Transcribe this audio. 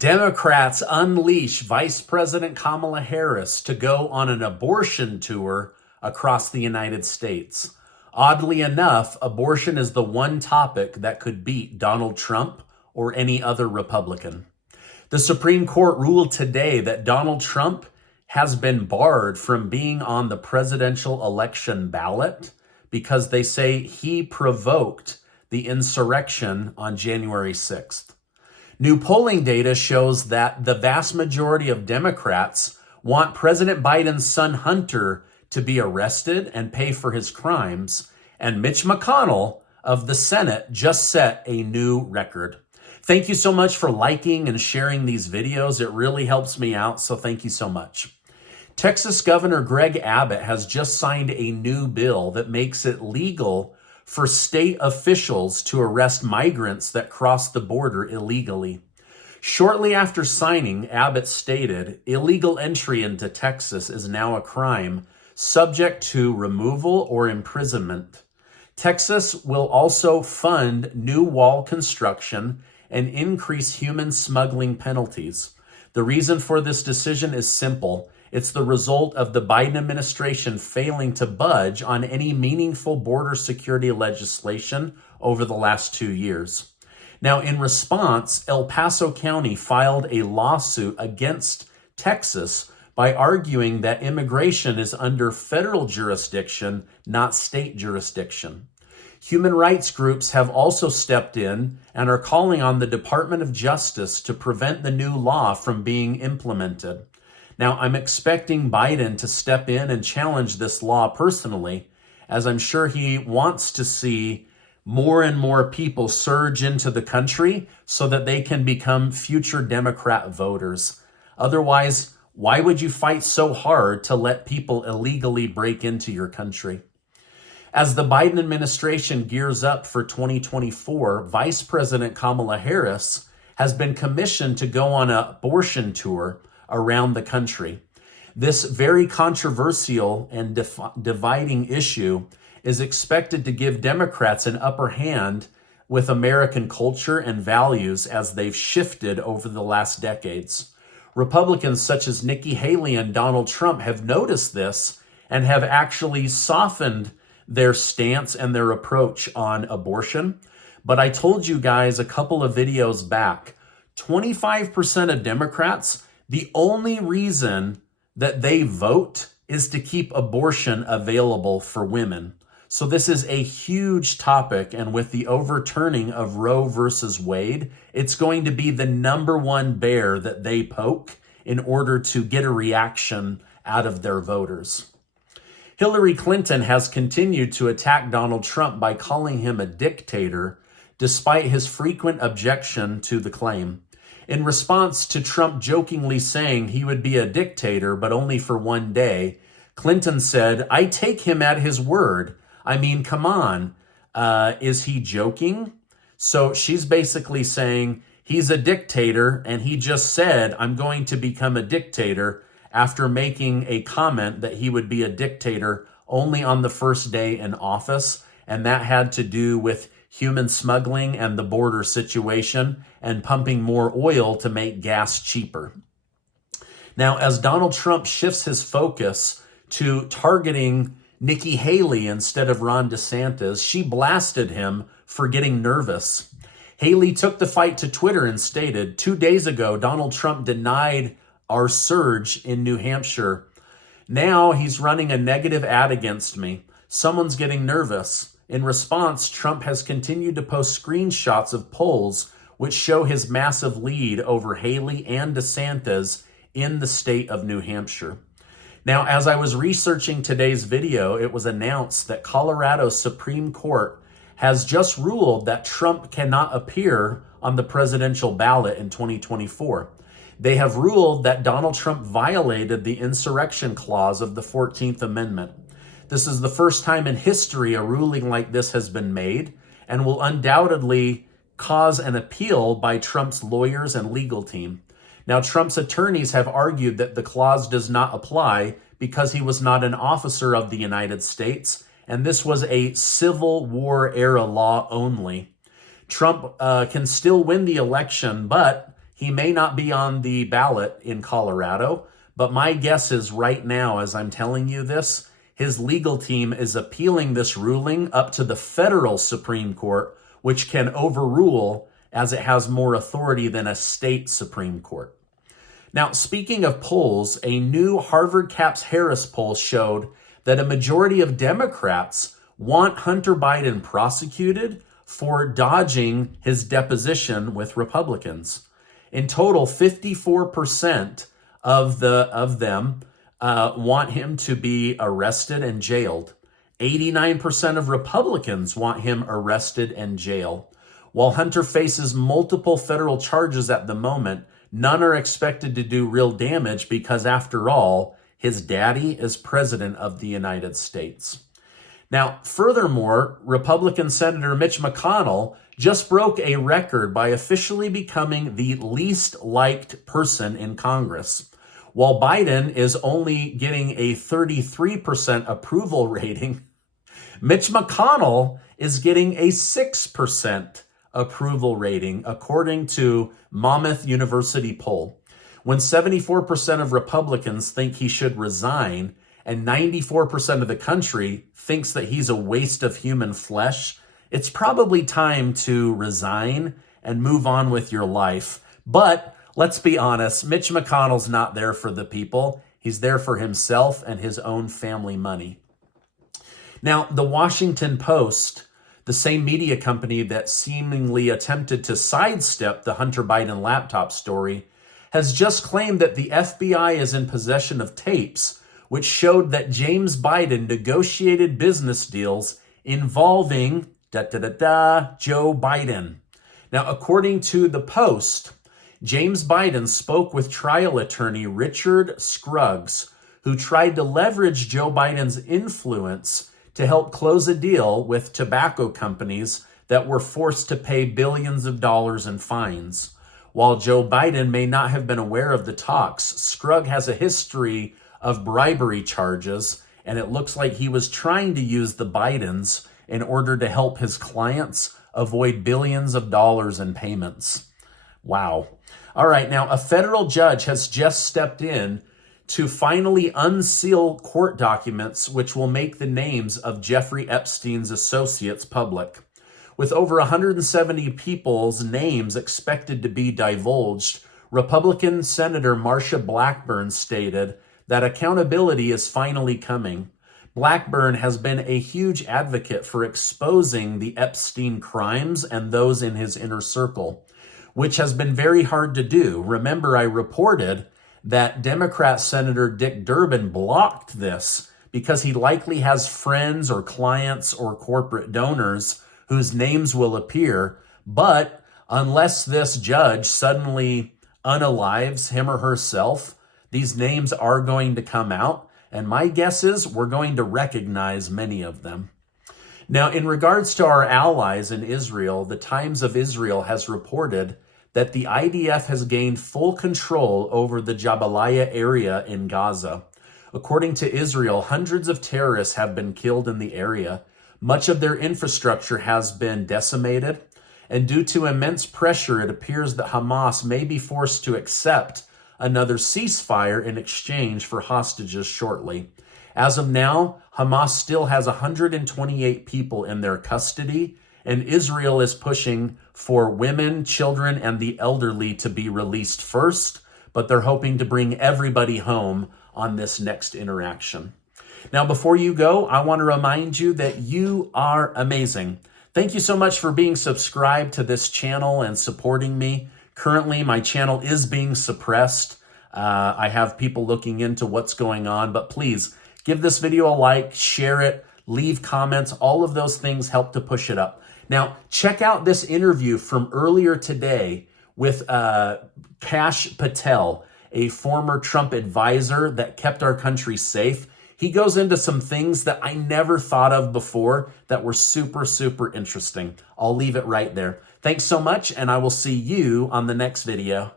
Democrats unleash Vice President Kamala Harris to go on an abortion tour across the United States. Oddly enough, abortion is the one topic that could beat Donald Trump or any other Republican. The Supreme Court ruled today that Donald Trump has been barred from being on the presidential election ballot because they say he provoked the insurrection on January 6th. New polling data shows that the vast majority of Democrats want President Biden's son Hunter to be arrested and pay for his crimes, and Mitch McConnell of the Senate just set a new record. Thank you so much for liking and sharing these videos. It really helps me out, so thank you so much. Texas Governor Greg Abbott has just signed a new bill that makes it legal for state officials to arrest migrants that cross the border illegally. Shortly after signing, Abbott stated, "Illegal entry into Texas is now a crime, subject to removal or imprisonment." Texas will also fund new wall construction and increase human smuggling penalties. The reason for this decision is simple. It's the result of the Biden administration failing to budge on any meaningful border security legislation over the last 2 years. Now, in response, El Paso County filed a lawsuit against Texas by arguing that immigration is under federal jurisdiction, not state jurisdiction. Human rights groups have also stepped in and are calling on the Department of Justice to prevent the new law from being implemented. Now, I'm expecting Biden to step in and challenge this law personally, as I'm sure he wants to see more and more people surge into the country so that they can become future Democrat voters. Otherwise, why would you fight so hard to let people illegally break into your country? As the Biden administration gears up for 2024, Vice President Kamala Harris has been commissioned to go on an abortion tour around the country. This very controversial and dividing issue is expected to give Democrats an upper hand with American culture and values as they've shifted over the last decades. Republicans such as Nikki Haley and Donald Trump have noticed this and have actually softened their stance and their approach on abortion. But I told you guys a couple of videos back, 25% of Democrats, the only reason that they vote is to keep abortion available for women. So this is a huge topic, and with the overturning of Roe versus Wade, it's going to be the number one bear that they poke in order to get a reaction out of their voters. Hillary Clinton has continued to attack Donald Trump by calling him a dictator, despite his frequent objection to the claim. In response to Trump jokingly saying he would be a dictator, but only for one day, Clinton said, "I take him at his word. I mean, come on, is he joking?" So she's basically saying he's a dictator, and he just said, "I'm going to become a dictator," after making a comment that he would be a dictator only on the first day in office, and that had to do with human smuggling and the border situation and pumping more oil to make gas cheaper. Now, as Donald Trump shifts his focus to targeting Nikki Haley instead of Ron DeSantis, she blasted him for getting nervous. Haley took the fight to Twitter and stated, 2 days ago, Donald Trump denied our surge in New Hampshire. Now he's running a negative ad against me. Someone's getting nervous. In response, Trump has continued to post screenshots of polls which show his massive lead over Haley and DeSantis in the state of New Hampshire. Now, as I was researching today's video, it was announced that Colorado's Supreme Court has just ruled that Trump cannot appear on the presidential ballot in 2024. They have ruled that Donald Trump violated the insurrection clause of the 14th Amendment. This is the first time in history a ruling like this has been made and will undoubtedly cause an appeal by Trump's lawyers and legal team. Now, Trump's attorneys have argued that the clause does not apply because he was not an officer of the United States, and this was a Civil War era law only. Trump can still win the election, but He may not be on the ballot in Colorado, but my guess is right now, as I'm telling you this, his legal team is appealing this ruling up to the federal Supreme Court, which can overrule as it has more authority than a state Supreme Court. Now, speaking of polls, a new Harvard Caps Harris poll showed that a majority of Democrats want Hunter Biden prosecuted for dodging his deposition with Republicans. In total, 54% of them want him to be arrested and jailed. 89% of Republicans want him arrested and jailed. While Hunter faces multiple federal charges at the moment, none are expected to do real damage because, after all, his daddy is president of the United States. Now, furthermore, Republican Senator Mitch McConnell just broke a record by officially becoming the least liked person in Congress. While Biden is only getting a 33% approval rating, Mitch McConnell is getting a 6% approval rating, according to Monmouth University poll. When 74% of Republicans think he should resign and 94% of the country thinks that he's a waste of human flesh, it's probably time to resign and move on with your life. But let's be honest, Mitch McConnell's not there for the people. He's there for himself and his own family money. Now, the Washington Post, the same media company that seemingly attempted to sidestep the Hunter Biden laptop story, has just claimed that the FBI is in possession of tapes which showed that James Biden negotiated business deals involving Joe Biden. Now, according to the Post, James Biden spoke with trial attorney Richard Scruggs, who tried to leverage Joe Biden's influence to help close a deal with tobacco companies that were forced to pay billions of dollars in fines. While Joe Biden may not have been aware of the talks, Scruggs has a history of bribery charges, and it looks like he was trying to use the Bidens in order to help his clients avoid billions of dollars in payments. Wow. All right, now a federal judge has just stepped in to finally unseal court documents which will make the names of Jeffrey Epstein's associates public. With over 170 people's names expected to be divulged, Republican Senator Marsha Blackburn stated that accountability is finally coming. Blackburn has been a huge advocate for exposing the Epstein crimes and those in his inner circle, which has been very hard to do. Remember, I reported that Democrat Senator Dick Durbin blocked this because he likely has friends or clients or corporate donors whose names will appear. But unless this judge suddenly unalives him or herself, these names are going to come out. And my guess is we're going to recognize many of them. Now, in regards to our allies in Israel, the Times of Israel has reported that the IDF has gained full control over the Jabaliya area in Gaza. According to Israel, hundreds of terrorists have been killed in the area. Much of their infrastructure has been decimated, and due to immense pressure, it appears that Hamas may be forced to accept another ceasefire in exchange for hostages shortly. As of now, Hamas still has 128 people in their custody, and Israel is pushing for women, children, and the elderly to be released first, but they're hoping to bring everybody home on this next interaction. Now, before you go, I want to remind you that you are amazing. Thank you so much for being subscribed to this channel and supporting me. Currently, my channel is being suppressed. I have people looking into what's going on, but please give this video a like, share it, leave comments. All of those things help to push it up. Now, check out this interview from earlier today with Kash Patel, a former Trump advisor that kept our country safe. He goes into some things that I never thought of before that were super, super interesting. I'll leave it right there. Thanks so much, and I will see you on the next video.